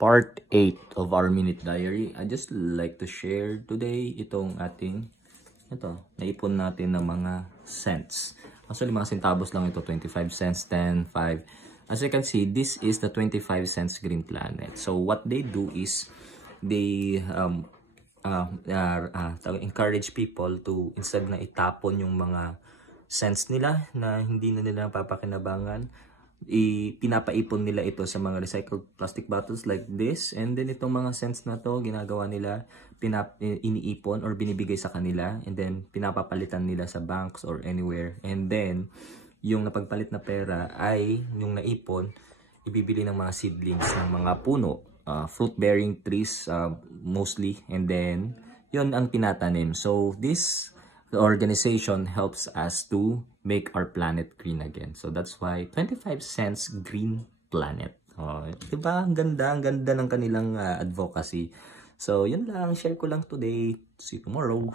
part 8 of our minute diary. I just like to share today itong naipon natin ng mga cents. Actually, mga centavos lang ito, 25 cents, 10, 5. As you can see, this is the 25 cents Green Planet. So what they do is they encourage people to, instead na itapon yung mga cents nila na hindi na nila papakinabangan, pinapaipon nila ito sa mga recycled plastic bottles like this, and then itong mga cents na to ginagawa nila, iniipon or binibigay sa kanila, and then pinapapalitan nila sa banks or anywhere, and then yung napagpalit na pera ay yung naipon ibibili ng mga seedlings ng mga puno, fruit bearing trees mostly, and then yun ang tinatanim. So this organization helps us to make our planet green again. So that's why 25 cents Green Planet. Diba? Ang ganda ng kanilang advocacy. So yun lang, share ko lang today. See you tomorrow.